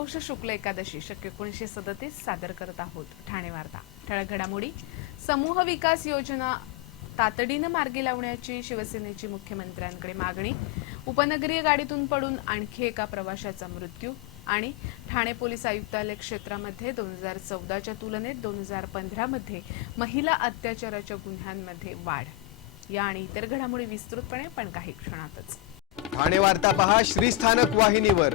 अंश शुक्ल एकादशी शक्य एकोणीसशे सदतीस सादर करत आहोत. ठाणे वार्ता. ठळक घडामोडी. समूह विकास योजना तातडीनं मार्गी लावण्याची शिवसेनेची मुख्यमंत्र्यांकडे मागणी. उपनगरीय गाडीतून पडून आणखी एका प्रवाशाचा मृत्यू आणि ठाणे पोलीस आयुक्तालय क्षेत्रामध्ये दोन हजार चौदाच्या तुलनेत दोन हजार पंधरामध्ये महिला अत्याचाराच्या गुन्ह्यांमध्ये वाढ. या आणि इतर घडामोडी विस्तृतपणे पण काही क्षणातच. ठाणे वार्ता पहा श्रीस्थानक वाहिनीवर.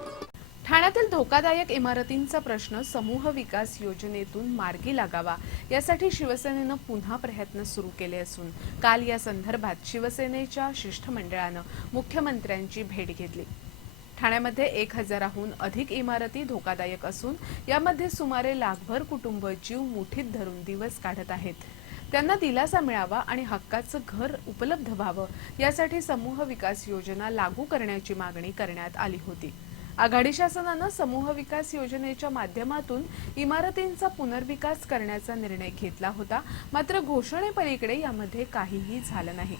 ठाण्यातील धोकादायक इमारतींचा प्रश्न समूह विकास योजनेतून मार्गी लागावा यासाठी शिवसेनेनं पुन्हा प्रयत्न सुरू केले असून काल या संदर्भात शिवसेनेच्या शिष्टमंडळानं मुख्यमंत्र्यांची भेट घेतली. ठाण्यामध्ये एक हजाराहून अधिक इमारती धोकादायक असून यामध्ये सुमारे लाखभर कुटुंब जीव मुठीत धरून दिवस काढत आहेत. त्यांना दिलासा मिळावा आणि हक्काचं घर उपलब्ध व्हावं यासाठी समूह विकास योजना लागू करण्याची मागणी करण्यात आली होती. आघाडी शासनानं समूह विकास योजनेच्या माध्यमातून इमारतींचा पुनर्विकास करण्याचा निर्णय घेतला होता. मात्र घोषणेपलीकडे यामध्ये काहीही झालं नाही.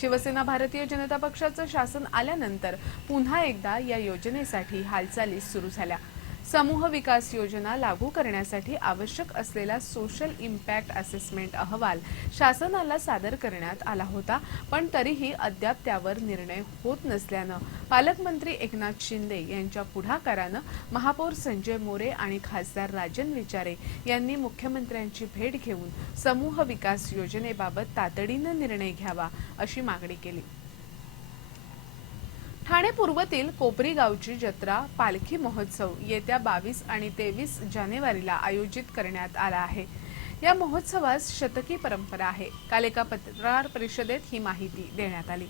शिवसेना भारतीय जनता पक्षाचं शासन आल्यानंतर पुन्हा एकदा या योजनेसाठी हालचाली सुरू झाल्या. समूह विकास योजना लागू करण्यासाठी आवश्यक असलेला सोशल इम्पॅक्ट असेसमेंट अहवाल शासनाला सादर करण्यात आला होता पण तरीही अद्याप त्यावर निर्णय होत नसल्यानं पालकमंत्री एकनाथ शिंदे यांच्या पुढाकारानं महापौर संजय मोरे आणि खासदार राजन विचारे यांनी मुख्यमंत्र्यांची भेट घेऊन समूह विकास योजनेबाबत तातडीनं निर्णय घ्यावा अशी मागणी केली. ठाणे पूर्वतील कोपरी गावची जत्रा पालखी महोत्सव येत्या बावीस आणि तेवीस जानेवारीला आयोजित करण्यात आला आहे. या महोत्सवास शतकी परंपरा आहे. काल एका पत्रकार परिषदेत ही माहिती देण्यात आली.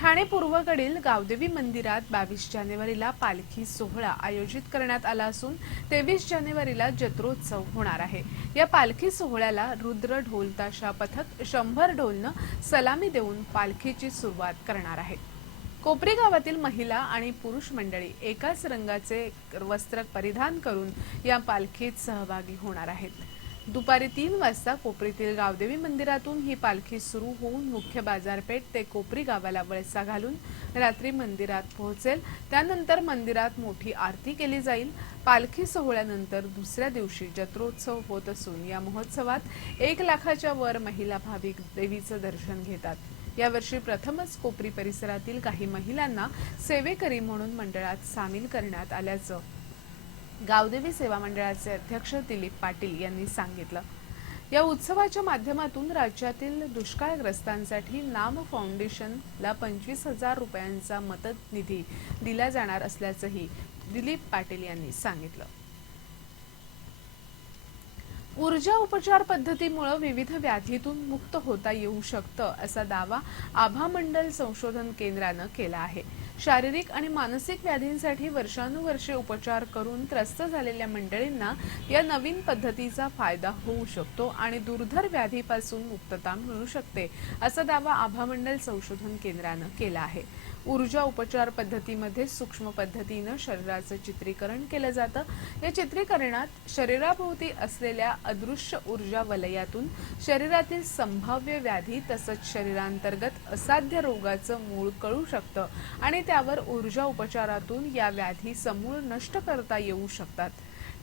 ठाणे पूर्वकडील गावदेवी मंदिरात बावीस जानेवारीला पालखी सोहळा आयोजित करण्यात आला असून तेवीस जानेवारीला जत्रोत्सव होणार आहे. या पालखी सोहळ्याला रुद्र ढोलताशा पथक शंभर ढोलनं सलामी देऊन पालखीची सुरुवात करणार आहे. कोपरी गावातील महिला आणि पुरुष मंडळी एकाच रंगाचे वस्त्र परिधान करून या पालखीत सहभागी होणार आहेत. दुपारी तीन वाजता कोपरीतील गावदेवी मंदिरातून ही पालखी सुरू होऊन मुख्य बाजारपेठ ते कोपरी गावाला वळसा घालून रात्री मंदिरात पोहोचेल. त्यानंतर मंदिरात मोठी आरती केली जाईल. पालखी सोहळ्यानंतर दुसऱ्या दिवशी जत्रोत्सव होत असून या महोत्सवात एक लाखाच्या वर महिला भाविक देवीचं दर्शन घेतात. यावर्षी प्रथमच कोपरी परिसरातील काही महिलांना सेवेकरी म्हणून मंडळात सामील करण्यात आल्याचं गावदेवी सेवा मंडळाचे अध्यक्ष दिलीप पाटील यांनी सांगितलं. या उत्सवाच्या माध्यमातून राज्यातील दुष्काळग्रस्तांसाठी नाम फाउंडेशनला पंचवीस हजार रुपयांचा मदत निधी दिला जाणार असल्याचंही दिलीप पाटील यांनी सांगितलं. ऊर्जा उपचार पद्धतीमुळे विविध व्याधीतून मुक्त होता येऊ शकतं असा दावा आभा मंडल संशोधन केंद्रानं केला आहे. शारीरिक आणि मानसिक व्याधींसाठी वर्षानुवर्षे उपचार करून त्रस्त झालेल्या मंडळींना या नवीन पद्धतीचा फायदा होऊ शकतो आणि दुर्धर व्याधीपासून मुक्तता मिळू शकते असा दावा आभा मंडल संशोधन केंद्रानं केला आहे. ऊर्जा उपचार पद्धतीमध्ये सूक्ष्म पद्धतीनं शरीराचं चित्रीकरण केलं जातं. या चित्रीकरणात शरीराभोवती असलेल्या अदृश्य ऊर्जा वलयातून शरीरातील संभाव्य व्याधी तसंच शरीरांतर्गत असाध्य रोगाचं मूळ कळू शकतं आणि त्यावर ऊर्जा उपचारातून या व्याधी समूळ नष्ट करता येऊ शकतात.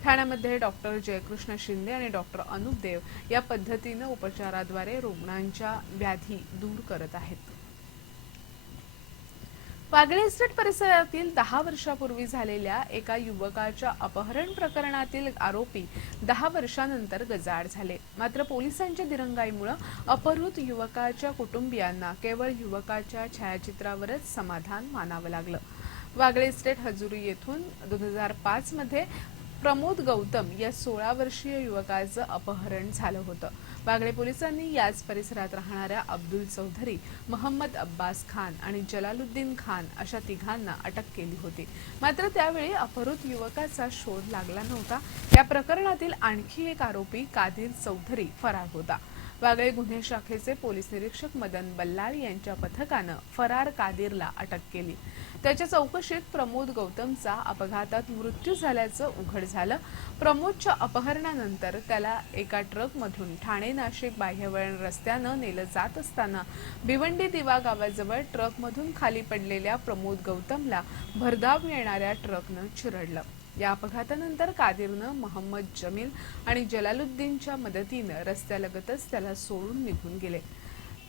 ठाण्यामध्ये डॉक्टर जयकृष्ण शिंदे आणि डॉक्टर अनुप देव या पद्धतीनं उपचाराद्वारे रुग्णांच्या व्याधी दूर करत आहेत. वागळे इस्टेट परिसरातील दहा वर्षापूर्वी झालेल्या एका युवकाच्या अपहरण प्रकरणातील आरोपी दहा वर्षानंतर गजाड झाले. मात्र पोलिसांच्या दिरंगाईमुळे अपहृत युवकाच्या कुटुंबियांना केवळ युवकाच्या छायाचित्रावरच समाधान मानावं लागलं. वागळे इस्टेट हजुरी येथून दोन हजार पाचमध्ये प्रमोद गौतम या सोळा वर्षीय युवकाचं अपहरण झालं होतं. वागळे पोलिसांनी याच परिसरात राहणाऱ्या अब्दुल चौधरी महम्मद अब्बास खान आणि जलालुद्दीन खान अशा तिघांना अटक केली होती. मात्र त्यावेळी अपहृत युवकाचा शोध लागला नव्हता. या प्रकरणातील आणखी एक आरोपी कादिर चौधरी फरार होता. वागळे गुन्हे शाखेचे पोलीस निरीक्षक मदन बल्लाळ यांच्या पथकानं फरार कादिरला अटक केली. त्याच्या चौकशीत प्रमोद गौतमचा अपघातात मृत्यू झाल्याचं उघड झालं. प्रमोदच्या अपहरणानंतर त्याला एका ट्रकमधून ठाणे नाशिक बाह्यवळण रस्त्यानं नेलं जात असताना भिवंडी दिवा गावाजवळ ट्रकमधून खाली पडलेल्या प्रमोद गौतमला भरधाव येणाऱ्या ट्रकनं चिरडलं. या अपघातानंतर कादिरनं मोहम्मद जमील आणि जलालुद्दीनच्या मदतीनं रस्त्यालगतच त्याला सोडून निघून गेले.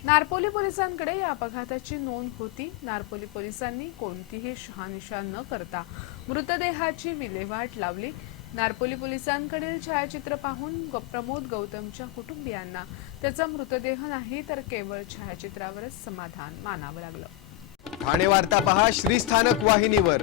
नारपोली पोलिसांकडे या अपघाताची नोंद होती. नारपोली पोलिसांनी कोणतीही शहानिशा न करता मृतदेहाची विल्हेवाट लावली. नारपोली पोलिसांकडील छायाचित्र पाहून प्रमोद गौतमच्या कुटुंबियांना त्याचा मृतदेह नाही तर केवळ छायाचित्रावरच समाधान मानावं लागलं. ठाणे वार्ता पहा श्रीस्थानक वाहिनीवर.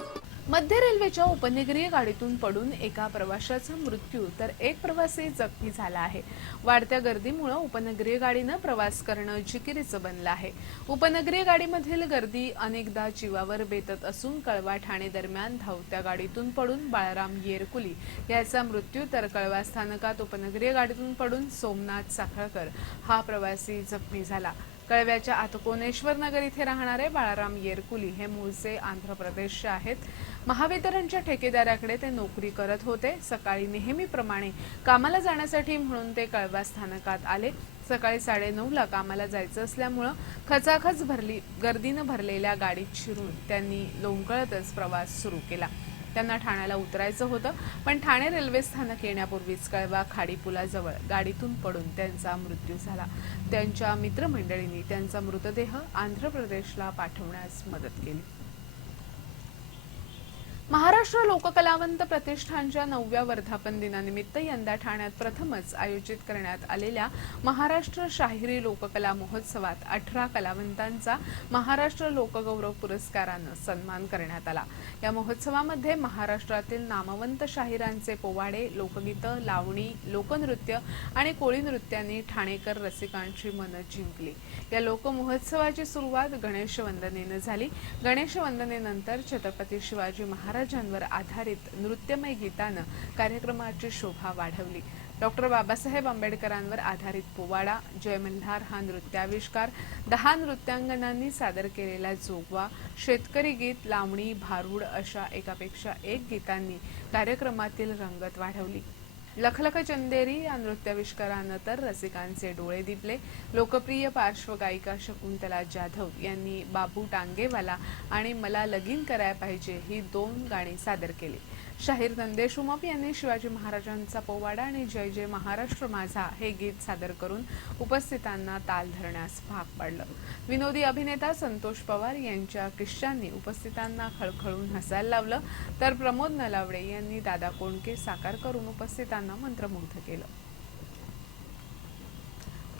मध्य रेल्वेच्या उपनगरीय गाडीतून पडून एका प्रवाशाचा मृत्यू तर एक प्रवासी जखमी झाला आहे. वाढत्या गर्दीमुळे उपनगरीय गाडीनं प्रवास करणं जिकिरीचं बनलं आहे. उपनगरीय गाडीमधील गर्दी अनेकदा जीवावर बेतत असून कळवा ठाणे दरम्यान धावत्या गाडीतून पडून बाळाराम येरकुली याचा मृत्यू तर कळवा स्थानकात उपनगरीय गाडीतून पडून सोमनाथ साखळकर हा प्रवासी जखमी झाला. कळव्याच्या आतकोनेश्वर नगर इथे राहणारे बाळाराम येरकुली हे मूळचे आंध्र प्रदेशचे आहेत. महावितरणच्या ठेकेदाराकडे ते नोकरी करत होते. सकाळी नेहमीप्रमाणे कामाला जाण्यासाठी म्हणून ते कळवा स्थानकात आले. सकाळी साडेनऊला कामाला जायचं असल्यामुळं खचाखच भरली गर्दीनं भरलेल्या गाडीत शिरून त्यांनी लोंबकळतच प्रवास सुरू केला. त्यांना ठाण्याला उतरायचं होतं. पण ठाणे रेल्वे स्थानक येण्यापूर्वीच कळवा खाडीपुलाजवळ गाडीतून पडून त्यांचा मृत्यू झाला. त्यांच्या मित्रमंडळींनी त्यांचा मृतदेह आंध्र प्रदेशला पाठवण्यास मदत केली. महाराष्ट्र लोककलावंत प्रतिष्ठानच्या नवव्या वर्धापन दिनानिमित्त यंदा ठाण्यात प्रथमच आयोजित करण्यात आलेल्या महाराष्ट्र शाहिरी लोककला महोत्सवात अठरा कलावंतांचा महाराष्ट्र लोकगौरव पुरस्कारानं सन्मान करण्यात आला. या महोत्सवामध्ये महाराष्ट्रातील नामवंत शाहिरांचे पोवाडे लोकगीतं लावणी लोकनृत्य आणि कोळी नृत्यांनी ठाणेकर रसिकांची मनं जिंकली. या लोकमहोत्सवाची सुरुवात गणेश वंदनेनं झाली. गणेश वंदनेनंतर छत्रपती शिवाजी महाराज महाराजांवर आधारित नृत्यमय गीतानं कार्यक्रमाची शोभा वाढवली. डॉक्टर बाबासाहेब आंबेडकरांवर आधारित पोवाडा जय मल्हार हा नृत्याविष्कार दहा नृत्यांगनांनी सादर केलेला जोगवा शेतकरी गीत लावणी भारूड अशा एकापेक्षा एक गीतांनी कार्यक्रमातील रंगत वाढवली. लखलख चंदेरी या नृत्याविष्कारानं तर रसिकांचे डोळे दिपले. लोकप्रिय पार्श्वगायिका शकुंतला जाधव यांनी बाबू टांगेवाला आणि मला लगीन करायला पाहिजे ही दोन गाणी सादर केली. शाहीर नंदेश उमप यांनी शिवाजी महाराजांचा पोवाडा आणि जय जय महाराष्ट्र माझा हे गीत सादर करून उपस्थितांना ताल धरण्यास भाग पाडलं. विनोदी अभिनेता संतोष पवार यांच्या किश्यांनी उपस्थितांना खळखळून हसायला लावलं. तर प्रमोद नलावडे यांनी दादा कोंडके साकार करून उपस्थितांना मंत्रमुग्ध केलं.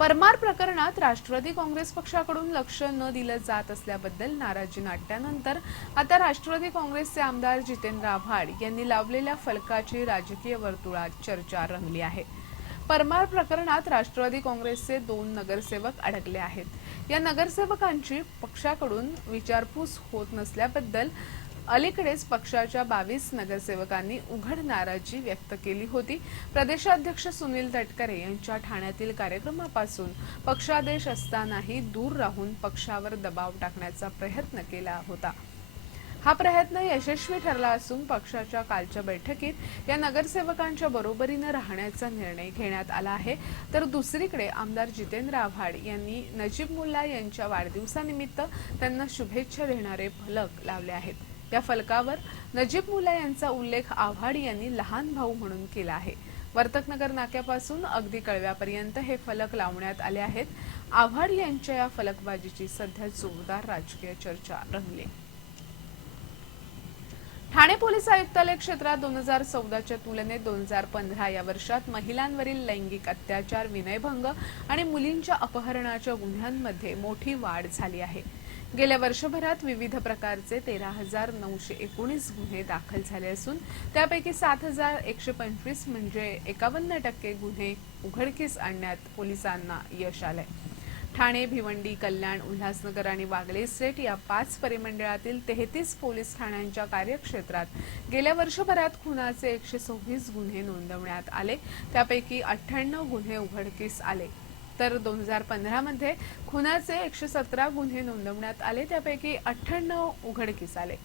परमार प्रकरणात राष्ट्रवादी काँग्रेस पक्षाकडून लक्ष न दिलं जात असल्याबद्दल नाराजी नाट्यानंतर आता राष्ट्रवादी काँग्रेसचे आमदार जितेंद्र आव्हाड यांनी लावलेल्या फलकाची राजकीय वर्तुळात चर्चा रंगली आहे. परमार प्रकरणात राष्ट्रवादी काँग्रेसचे दोन नगरसेवक अडकले आहेत. या नगरसेवकांची पक्षाकडून विचारपूस होत नसल्याबद्दल अलीकडेच पक्षाच्या बावीस नगरसेवकांनी उघड नाराजी व्यक्त केली होती. प्रदेशाध्यक्ष सुनील तटकरे यांच्या ठाण्यातील कार्यक्रमापासून पक्षादेश असतानाही दूर राहून पक्षावर दबाव टाकण्याचा प्रयत्न केला होता. हा प्रयत्न यशस्वी ठरला असून पक्षाच्या कालच्या बैठकीत या नगरसेवकांच्या बरोबरीनं राहण्याचा निर्णय घेण्यात आला आहे. तर दुसरीकडे आमदार जितेंद्र आव्हाड यांनी नजीब मुल्ला यांच्या वाढदिवसानिमित्त त्यांना शुभेच्छा देणारे फलक लावले आहेत. या फलकावर नजीब मुला यांचा उल्लेख आव्हाड यांनी लहान भाऊ म्हणून केला आहे. वर्तकनगर नाक्यापासून अगदी कळव्यापर्यंत हे फलक लावण्यात आले आहेत. आव्हाड यांच्या या फलकबाजीची सध्या जोरदार राजकीय चर्चा रंगली. ठाणे पोलीस आयुक्तालय क्षेत्रात दोन हजार चौदाच्या तुलनेत दोन हजार पंधरा या वर्षात महिलांवरील लैंगिक अत्याचार विनयभंग आणि मुलींच्या अपहरणाच्या गुन्ह्यांमध्ये मोठी वाढ झाली आहे. गेल्या वर्षभरात विविध प्रकारचे तेरा हजार नऊशे एकोणीस गुन्हे दाखल झाले असून त्यापैकी सात हजार एकशे पंचवीस म्हणजे एकावन्न टक्के गुन्हे उघडकीस आणण्यात पोलिसांना यश आलंय. ठाणे भिवंडी कल्याण उल्हासनगर आणि वागळे सेट या पाच परिमंडळातील तेहतीस पोलीस ठाण्यांच्या कार्यक्षेत्रात गेल्या वर्षभरात खुनाचे एकशे सव्वीस गुन्हे नोंदवण्यात आले. त्यापैकी अठ्ठ्याण्णव गुन्हे उघडकीस आले. तर दोन हजार पंधरामध्ये खुनाचे एकशे सतरा गुन्हे नोंदवण्यात आले. त्यापैकी अठ्ठ्याण्णव उघडकीस आले.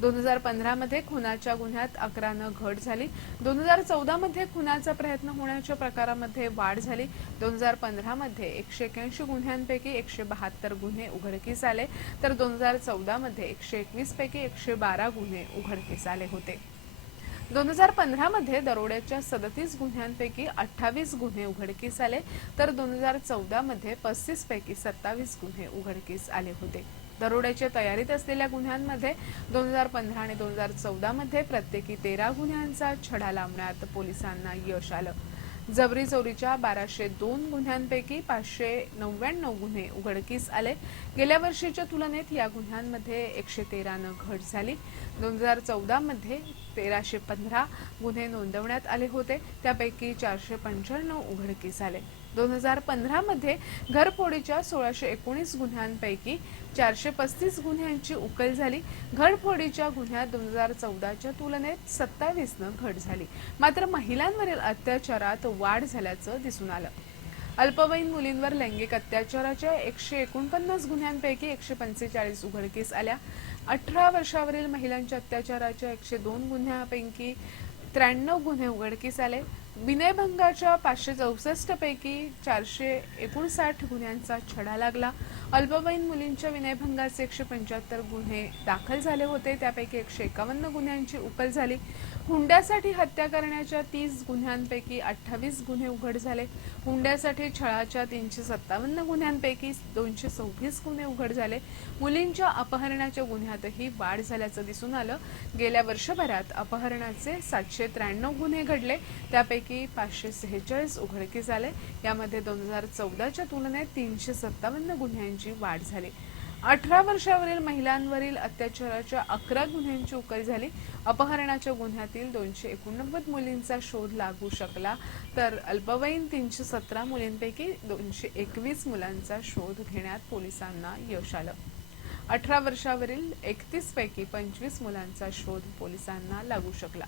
दोन हजार पंधरामध्ये खुनाच्या गुन्ह्यात अकरानं घट झाली. दोन हजार चौदामध्ये खुनाचा प्रयत्न होण्याच्या प्रकारामध्ये वाढ झाली. दोन हजार पंधरामध्ये एकशे एक्याऐंशी गुन्ह्यांपैकी एकशे बहात्तर गुन्हे उघडकीस आले. तर दोन हजार चौदामध्ये एकशे एकवीसपैकी एकशे बारा गुन्हे उघडकीस आले होते. दोन हजार पंधरामध्ये दरोड्याच्या सदतीस गुन्ह्यांपैकी अठ्ठावीस गुन्हे उघडकीस आले. तर दोन हजार चौदामध्ये पस्तीसपैकी सत्तावीस गुन्हे उघडकीस आले होते. दरोड्याच्या तयारीत असलेल्या गुन्ह्यांमध्ये दोन हजार पंधरा आणि दोन हजार चौदामध्ये प्रत्येकी तेरा गुन्ह्यांचा छडा लावण्यात पोलिसांना यश आलं. जबरी चोरीच्या बाराशे दोन गुन्ह्यांपैकी पाचशे नव्याण्णव गुन्हे उघडकीस आले. गेल्या वर्षीच्या तुलनेत या गुन्ह्यांमध्ये एकशे तेरानं घट झाली. दोन हजार चौदामध्ये तेराशे पंधरा गुन्हे नोंदवण्यात आले होते. त्यापैकी चारशे पंच्याण्णव उघडकीस आले. दोन हजार पंधरामध्ये घरफोडीच्या सोळाशे एकोणीस गुन्ह्यांपैकी चारशे पस्तीस गुन्ह्यांची उकल झाली. घरफोडीच्या गुन्ह्यात दोन हजार चौदाच्या तुलनेत सत्तावीसनं घट झाली. मात्र महिलांवरील अत्याचारात वाढ झाल्याचं दिसून आलं. अल्पवयीन मुलींवर लैंगिक अत्याचाराच्या एकशे एकोणपन्नास गुन्ह्यांपैकी एकशे पंचेचाळीस उघडकीस आल्या. अठरा वर्षावरील महिलांच्या अत्याचाराच्या एकशे दोन गुन्ह्यांपैकी त्र्याण्णव गुन्हे उघडकीस आले. विनयभंगाच्या पाचशे चौसष्ट पैकी चारशे एकोणसाठ गुन्ह्यांचा छडा लागला. अल्पवयीन मुलींच्या विनयभंगाचे एकशे पंच्याहत्तर गुन्हे दाखल झाले होते. त्यापैकी एकशे एकावन्न गुन्ह्यांची उकल झाली. हुंड्यासाठी हत्या करण्याच्या तीस गुन्ह्यांपैकी अठ्ठावीस गुन्हे उघड झाले. हुंड्यासाठी छळाच्या तीनशे सत्तावन्न गुन्ह्यांपैकी दोनशे सव्वीस गुन्हे उघड झाले. मुलींच्या अपहरणाच्या गुन्ह्यातही वाढ झाल्याचं दिसून आलं. गेल्या वर्षभरात अपहरणाचे सातशे त्र्याण्णव गुन्हे घडले. त्यापैकी पाचशे सेहेचाळीस उघडकीस आले. यामध्ये दोन हजार चौदाच्या तुलनेत तीनशे सत्तावन्न गुन्ह्यांची वाढ झाली. अठरा वर्षावरील महिलांवरील अत्याचाराच्या अकरा गुन्ह्यांची उकल झाली. अपहरणाच्या गुन्ह्यातील दोनशे एकोणनव्वद मुलींचा शोध लागू शकला. तर अल्पवयीन तीनशे सतरा मुलींपैकी दोनशे एकवीस मुलांचा शोध घेण्यात पोलिसांना यश आलं. अठरा वर्षावरील एकतीस पैकी पंचवीस मुलांचा शोध पोलिसांना लागू शकला.